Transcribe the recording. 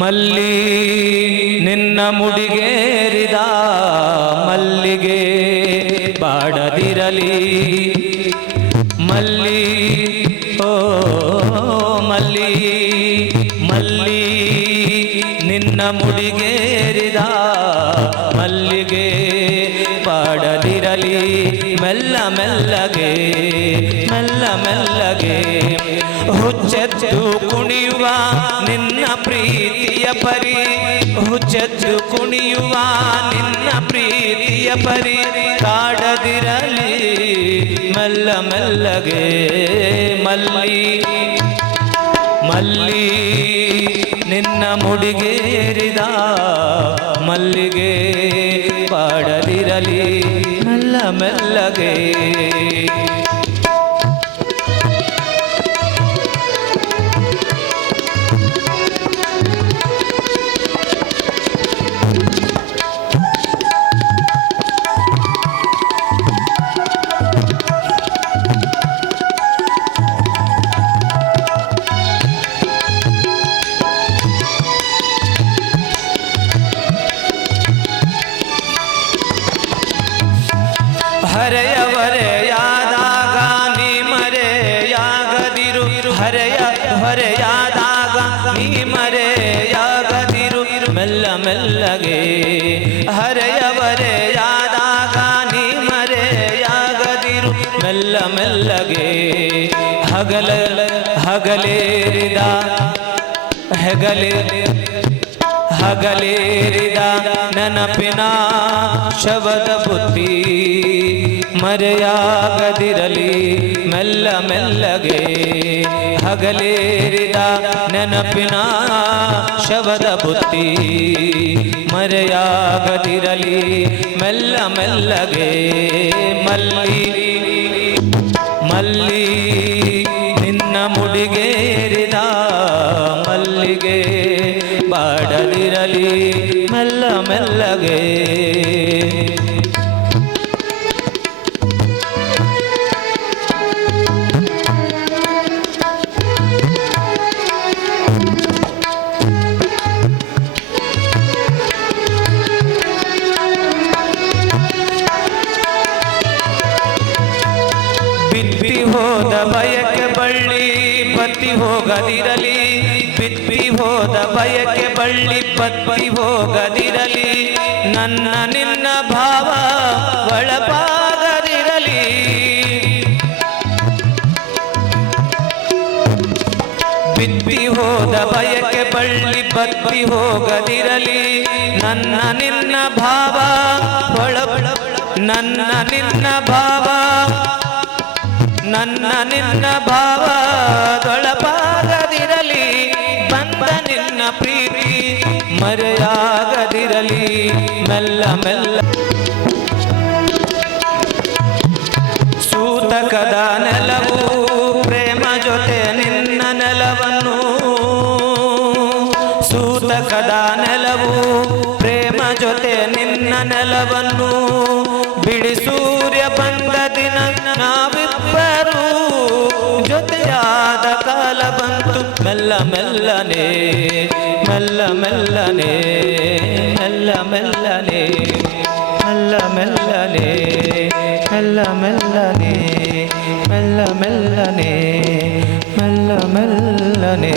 ಮಲ್ಲಿ ನಿನ್ನ ಮುಡಿಗೇರಿದ ಮಲ್ಲಿಗೆ ಬಾಡದಿರಲಿ ಮಲ್ಲಿ ಓ ಮಲ್ಲಿ ಮಲ್ಲಿ ನಿನ್ನ ಮುಡಿಗೇರಿದ ಮಲ್ಲಿಗೆ ಬಾಡದಿರಲಿ ಮೆಲ್ಲ ಮೆಲ್ಲಗೆ ಮೆಲ್ಲ ಮೆಲ್ಲಗೆ ಹುಚ್ಚೆದ್ದು ಕುಣಿಯುವ ನಿನ್ನ ಪ್ರೀತಿಯ ಪರಿ ಹುಚ್ಚೆದ್ದು ಕುಣಿಯುವ ನಿನ್ನ ಪ್ರೀತಿಯ ಪರಿ ಕಾಡದಿರಲಿ ಮೆಲ್ಲ ಮೆಲ್ಲಗೆ ಮಲ್ಲಿ ಮಲ್ಲಿ ನಿನ್ನ ಮುಡಿಗೇರಿದ ಮಲ್ಲಿಗೆ ಬಾಡದಿರಲಿ ಮೆಲ್ಲ ಮೆಲ್ಲಗೆ ಹರೆಯವರೆಯಾದಾಗ ನೀ ಮರೆಯಾಗದಿರು ಹರೆಯ ಹೊರೆಯಾದಾಗ ನೀ ಮರೆಯಾಗದಿರು ಮೆಲ್ಲ ಮೆಲ್ಲಗೆ ಹರೆಯವರೆಯಾದಾಗ ನೀ ಮರೆಯಾಗದಿರು ಮೆಲ್ಲ ಮೆಲ್ಲಗೆ ಹಗಲೇರಿದ ಹಗಲೇರಿದ ನೆನಪಿನ ಶವದ ಬುದ್ಧಿ ಮರೆಯಾಗದಿರಲಿ ಮೆಲ್ಲ ಮೆಲ್ಲಗೆ ಹಗಲೇರಿದ ನೆನಪಿನ ಶವದ ಬುದ್ಧಿ ಮರೆಯಾಗದಿರಲಿ ಮೆಲ್ಲ ಮೆಲ್ಲಗೆ ಮಲ್ಲಿ ಮಲ್ಲಿ ನಿನ್ನ ಮುಡಿಗೇರಿದ ಮಲ್ಲಿಗೆ ಬಾಡದಿರಲಿ ಮೆಲ್ಲ ಮೆಲ್ಲಗೆ ಬಿತ್ತಿ ಹೋದ ಬಯಕೆ ಬಳ್ಳಿ ಪತ್ತಿ ಹೋಗದಿರಲಿ ಬಿತ್ತಿ ಹೋದ ಬಯಕೆ ಬಳ್ಳಿ ಪತ್ತಿ ಹೋಗದಿರಲಿ ನನ್ನ ನಿನ್ನ ಭಾವ ಒಳಪಾಗದಿರಲಿ ಬಿತ್ತಿ ಹೋದ ಬಯಕೆ ಬಳ್ಳಿ ಪತ್ತಿ ಹೋಗದಿರಲಿ ನನ್ನ ನಿನ್ನ ಭಾವ ನನ್ನ ನಿನ್ನ ಭಾವ ನನ್ನ ನಿನ್ನ ಭಾವದೊಳಪಾಗದಿರಲಿ ಬಂದ ನಿನ್ನ ಪ್ರೀತಿ ಮರೆಯಾಗದಿರಲಿ ಮೆಲ್ಲ ಮೆಲ್ಲ ಸೂತಕದ ನೆಲವು ಪ್ರೇಮ ಜೊತೆ ನಿನ್ನ ನೆಲವನ್ನು ಸೂತಕದ ನೆಲವು ಪ್ರೇಮ ಜೊತೆ ನಿನ್ನ ನೆಲವನ್ನು ಬಿಡಿ ಸೂರ್ಯ ಬಂದ ದಿನ ನಾವಿಬ್ಬರು ಜೊತೆಯಾದ ಕಾಲ ಬಂತು ಮೆಲ್ಲ ಮೆಲ್ಲನೆ ಮೆಲ್ಲ ಮೆಲ್ಲನೆ ಮೆಲ್ಲ ಮೆಲ್ಲನೆ ಮೆಲ್ಲ ಮೆಲ್ಲನೆ ಮೆಲ್ಲ ಮೆಲ್ಲನೆ ಮೆಲ್ಲ ಮೆಲ್ಲನೆ ಮೆಲ್ಲ ಮೆಲ್ಲನೆ